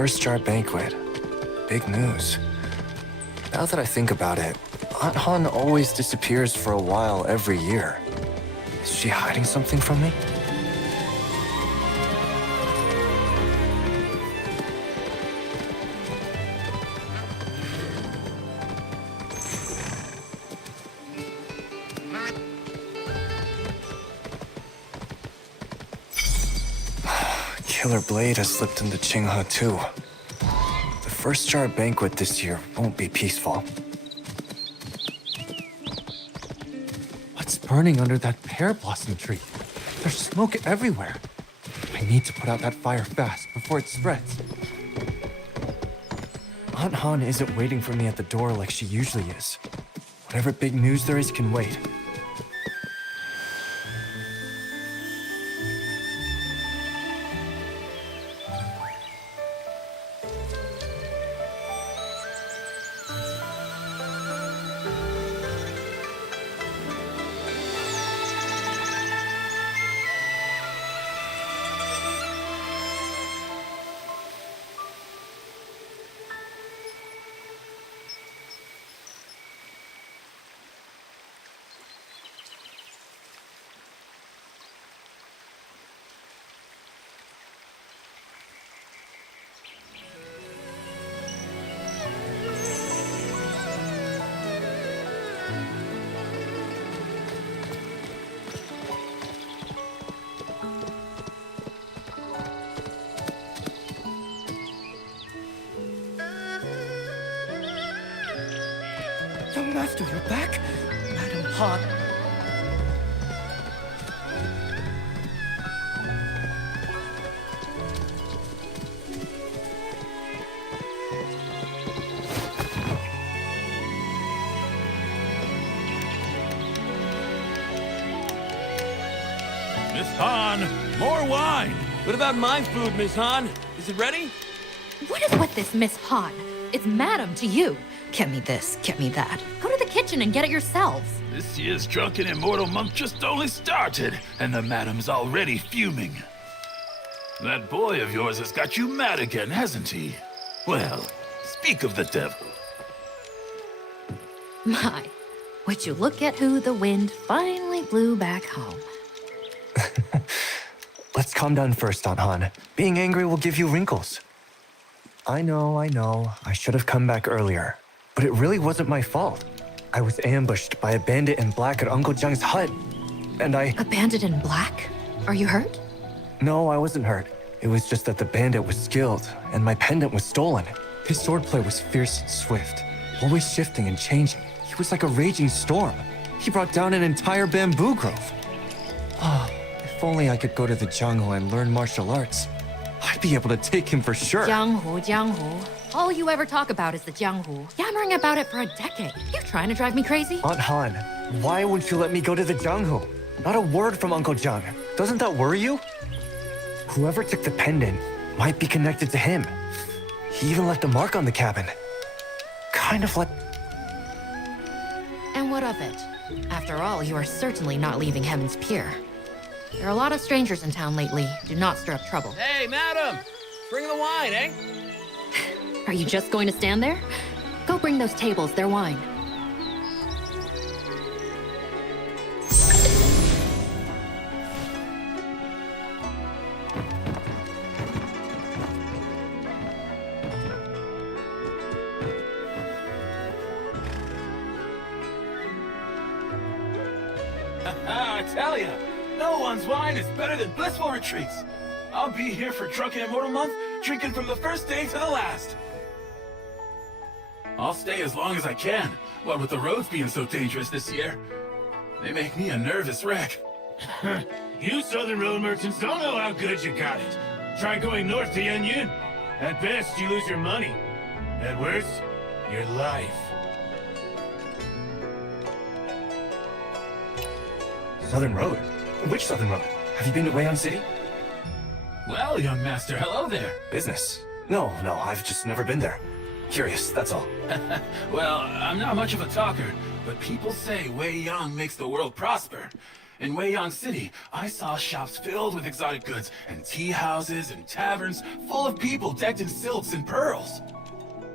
first jar banquet. Big news. Now that I think about it, Aunt Han always disappears for a while every year. Is she hiding something from me? Killer Blade has slipped into Qinghe too. The first jar banquet this year won't be peaceful. What's burning under that pear blossom tree? There's smoke everywhere. I need to put out that fire fast before it spreads. Aunt Han isn't waiting for me at the door like she usually is. Whatever big news there is can wait. Young Master, you're back? Madam Han. Miss Han, more wine! What about my food, Miss Han? Is it ready? What is with this, Miss Han? It's madam to you. Get me this, get me that. Go to the kitchen and get it yourselves. This year's Drunken Immortal month just only started, and the madam's already fuming. That boy of yours has got you mad again, hasn't he? Well, speak of the devil. My, would you look at who the wind finally blew back home. Let's calm down first, Aunt Han. Being angry will give you wrinkles. I know. I should have come back earlier. But it really wasn't my fault. I was ambushed by a bandit in black at Uncle Jiang's hut. And I... A bandit in black? Are you hurt? No, I wasn't hurt. It was just that the bandit was skilled, and my pendant was stolen. His swordplay was fierce and swift, always shifting and changing. He was like a raging storm. He brought down an entire bamboo grove. Ah, if only I could go to the Jianghu and learn martial arts. I'd be able to take him for sure. Jianghu. All you ever talk about is the Jianghu. Yammering about it for a decade. You trying to drive me crazy? Aunt Han, why won't you let me go to the Jianghu? Not a word from Uncle Jiang. Doesn't that worry you? Whoever took the pendant might be connected to him. He even left a mark on the cabin. Kind of like... And what of it? After all, you are certainly not leaving Heaven's Pier. There are a lot of strangers in town lately. Do not stir up trouble. Hey, madam! Bring the wine, eh? Are you just going to stand there? Go bring those tables their wine. I tell ya, no one's wine is better than Blissful Retreats. I'll be here for Drunken Immortal Month, drinking from the first day to the last. I'll stay as long as I can, what with the roads being so dangerous this year. They make me a nervous wreck. You southern road merchants don't know how good you got it. Try going north to Yun. At best, you lose your money. At worst, your life. Southern Road? Which Southern Road? Have you been to Weiyang City? Well, young master, hello there. Business? No, I've just never been there. Curious, that's all. Well, I'm not much of a talker, but people say Wei Yang makes the world prosper. In Weiyang City, I saw shops filled with exotic goods, and tea houses and taverns full of people decked in silks and pearls.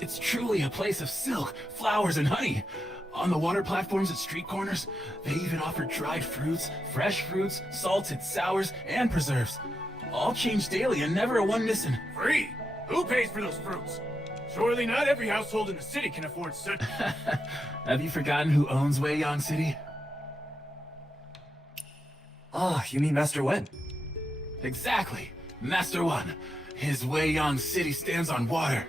It's truly a place of silk, flowers, and honey. On the water platforms at street corners, they even offer dried fruits, fresh fruits, salted sours, and preserves. All changed daily and never a one missing. Free? Who pays for those fruits? Surely not every household in the city can afford such... Have you forgotten who owns Weiyang City? Ah, you mean Master Wen? Exactly. Master One. His Weiyang City stands on water.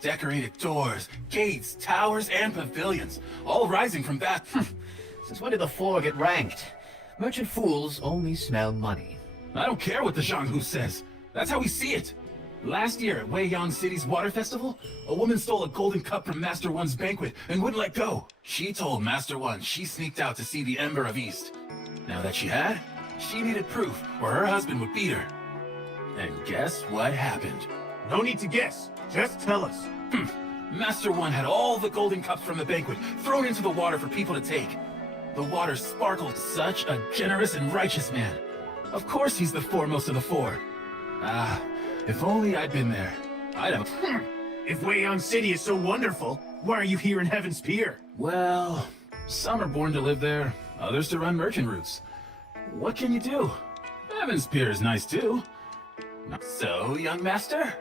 Decorated doors, gates, towers, and pavilions, all rising from that. Since when did the four get ranked? Merchant fools only smell money. I don't care what the Zhanghu says. That's how we see it. Last year at Weiyang City's water festival, a woman stole a golden cup from Master One's banquet and wouldn't let go. She told Master One she sneaked out to see the Ember of East. Now that she had, she needed proof or her husband would beat her. And guess what happened? No need to guess. Just tell us. Master One had all the golden cups from the banquet thrown into the water for people to take. The water sparkled. Such a generous and righteous man. Of course he's the foremost of the four. Ah, if only I'd been there. I'd have... If Weiyang City is so wonderful, why are you here in Heaven's Pier? Well, some are born to live there, others to run merchant routes. What can you do? Heaven's Pier is nice too. So, young master,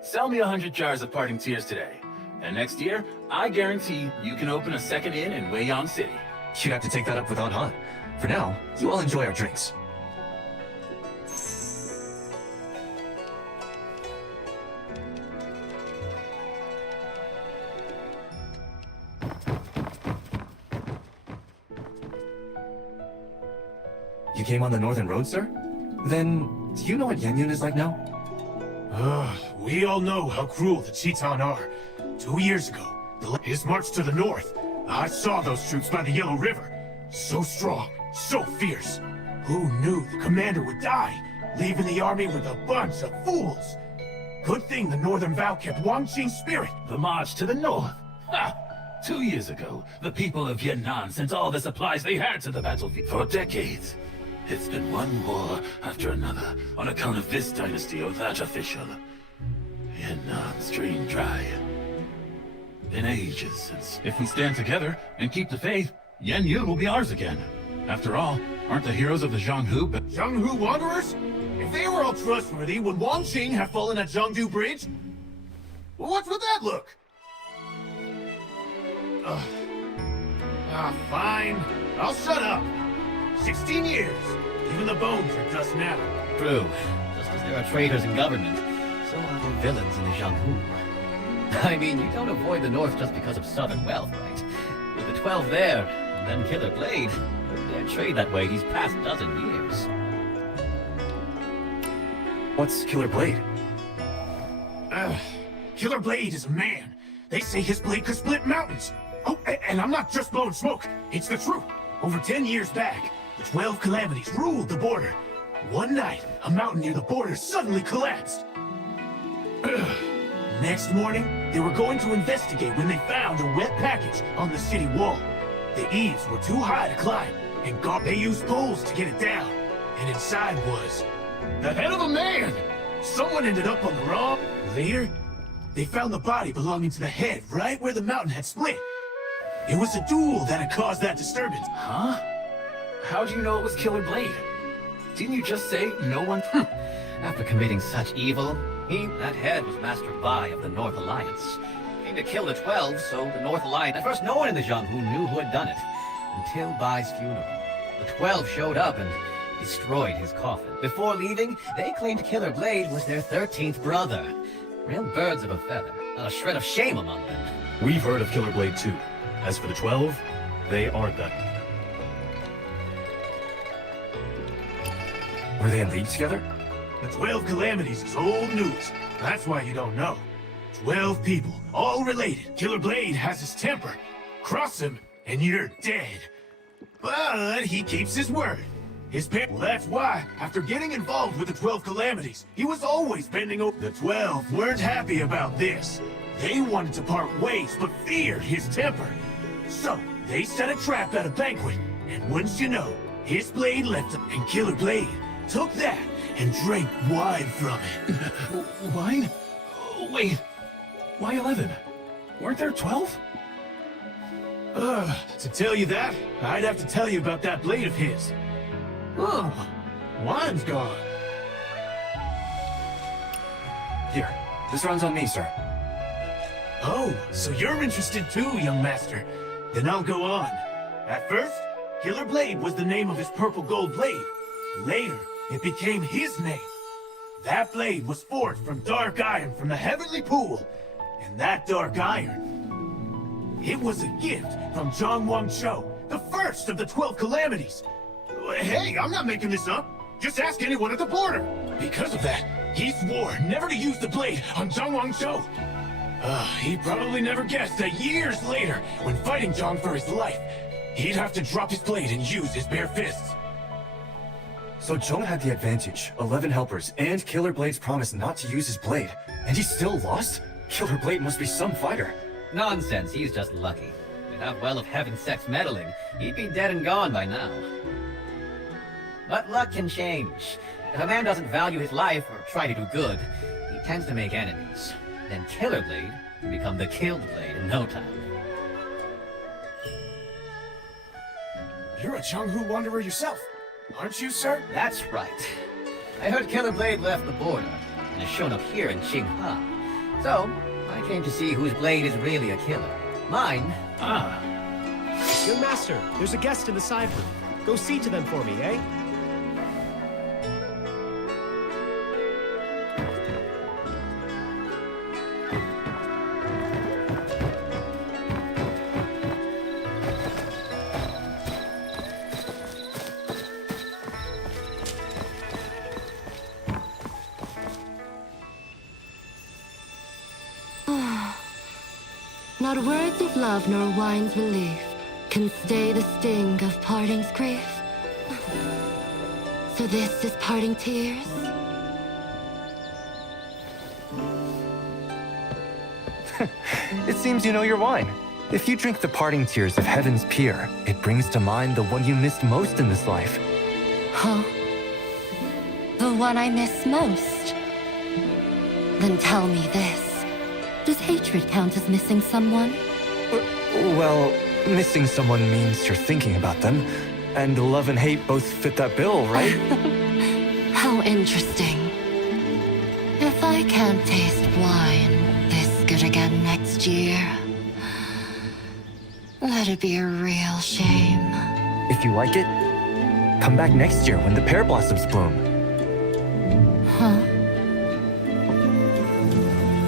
sell me 100 jars of parting tears today. And next year, I guarantee you can open a second inn in Weiyang City. You'd have to take that up with Aunt Han. For now, you all enjoy our drinks. You came on the Northern Road, sir? Then, do you know what Yenyun is like now? We all know how cruel the Chitan are. 2 years ago, his march to the north, I saw those troops by the Yellow River. So strong, so fierce. Who knew the commander would die, leaving the army with a bunch of fools? Good thing the Northern Vow kept Wang Qing's spirit. The march to the north. Ha! 2 years ago, the people of Yan'an sent all the supplies they had to the battlefield. For decades, it's been one war after another on account of this dynasty or that official. Yan'an's drained dry. Been ages since. If we stand together and keep the faith, Yenyun will be ours again. After all, aren't the heroes of the Zhanghu... Zhanghu Wanderers? If they were all trustworthy, would Wang Qing have fallen at Zhangdu Bridge? Well, what's with that look? Fine. I'll shut up. 16 years. Even the bones are dust now. True. Just as there are traitors in government, so are there villains in the Zhanghu. I mean, you don't avoid the north just because of southern wealth, right? With the 12 there, and then Killer Blade, they'd trade that way these past dozen years. What's Killer Blade? Killer Blade is a man. They say his blade could split mountains. Oh, and I'm not just blowing smoke. It's the truth. Over 10 years back, the 12 calamities ruled the border. One night, a mountain near the border suddenly collapsed. Next morning, they were going to investigate when they found a wet package on the city wall. The eaves were too high to climb, and they used poles to get it down. And inside was the head of a man! Someone ended up on the wrong... Later, they found the body belonging to the head right where the mountain had split. It was a duel that had caused that disturbance. Huh? How'd you know it was Killer Blade? Didn't you just say no one... After committing such evil, that head was Master Bai of the North Alliance. Came to kill the 12, so the North Alliance... At first, no one in the Zhanghu knew who had done it. Until Bai's funeral. The 12 showed up and destroyed his coffin. Before leaving, they claimed Killer Blade was their 13th brother. Real birds of a feather. Not a shred of shame among them. We've heard of Killer Blade too. As for the 12, they aren't that. Were they in league together? The 12 calamities is old news. That's why you don't know. 12 people, all related. Killer Blade has his temper. Cross him, and you're dead. But he keeps his word. Well, that's why, after getting involved with the 12 calamities, he was always bending over. The 12 weren't happy about this. They wanted to part ways, but feared his temper. So, they set a trap at a banquet, and wouldn't you know, His blade left him, and Killer Blade took that and drank wine from it. Wine? Wait, why 11? Weren't there 12? To tell you that, I'd have to tell you about that blade of his. Oh, wine's gone. Here, this runs on me, sir. Oh, so you're interested too, young master. Then I'll go on. At first, Killer Blade was the name of his purple gold blade. Later, it became his name. That blade was forged from dark iron from the heavenly pool. And that dark iron, it was a gift from Zhang Wangshou, the first of the 12 calamities. Hey, I'm not making this up. Just ask anyone at the border. Because of that, he swore never to use the blade on Zhang Wangshou. He probably never guessed that years later, when fighting Zhang for his life, he'd have to drop his blade and use his bare fists. So Zhong had the advantage, 11 helpers, and Killer Blade's promise not to use his blade, and he still lost? Killer Blade must be some fighter. Nonsense, he's just lucky. Without Well of Heaven sex meddling, he'd be dead and gone by now. But luck can change. If a man doesn't value his life or try to do good, he tends to make enemies. Then Killer Blade can become the killed blade in no time. You're a Zhanghu wanderer yourself, aren't you, sir? That's right. I heard Killer Blade left the border and has shown up here in Qinghua. So, I came to see whose blade is really a killer. Mine. Ah, Young master, there's a guest in the side room. Go see to them for me, eh? Not words of love nor wine's relief can stay the sting of parting's grief. So this is parting tears? It seems you know your wine. If you drink the parting tears of heaven's pier, it brings to mind the one you missed most in this life. Huh? The one I miss most? Then tell me this. Does hatred count as missing someone? Well, missing someone means you're thinking about them, and love and hate both fit that bill, right? How interesting. If I can't taste wine this good again next year, let it be a real shame. If you like it, come back next year when the pear blossoms bloom. Huh?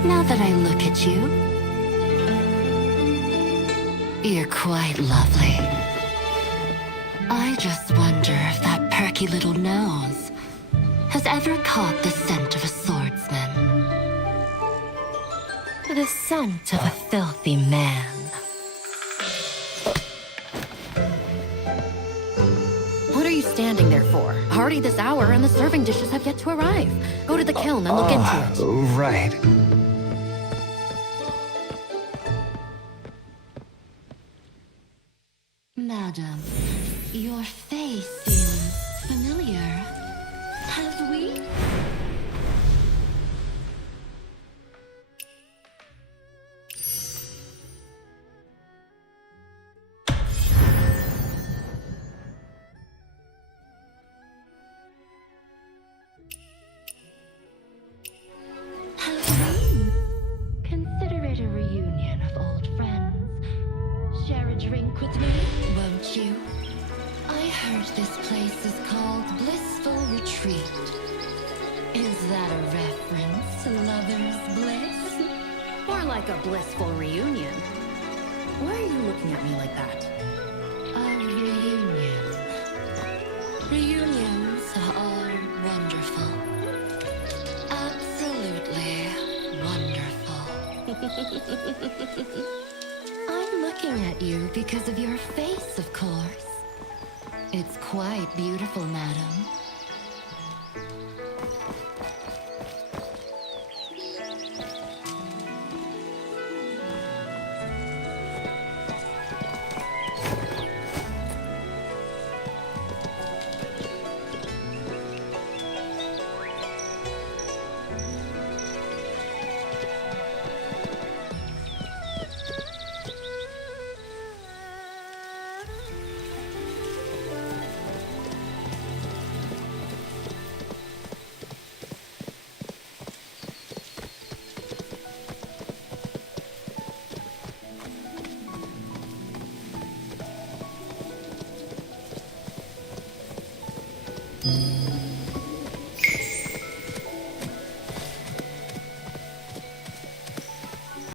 Now that I look at you, you're quite lovely. I just wonder if that perky little nose has ever caught the scent of a swordsman. The scent of a filthy man. What are you standing there for? Already this hour and the serving dishes have yet to arrive. Go to the kiln and look into it. Right. Madam, your face seems familiar. Have we? Consider it a reunion of old friends. Share a drink with me, won't you? I heard this place is called Blissful Retreat. Is that a reference to lover's bliss? More like a blissful reunion. Why are you looking at me like that? A reunion. Reunions are wonderful. Absolutely wonderful. I'm looking at you because of your face, of course. It's quite beautiful, madam.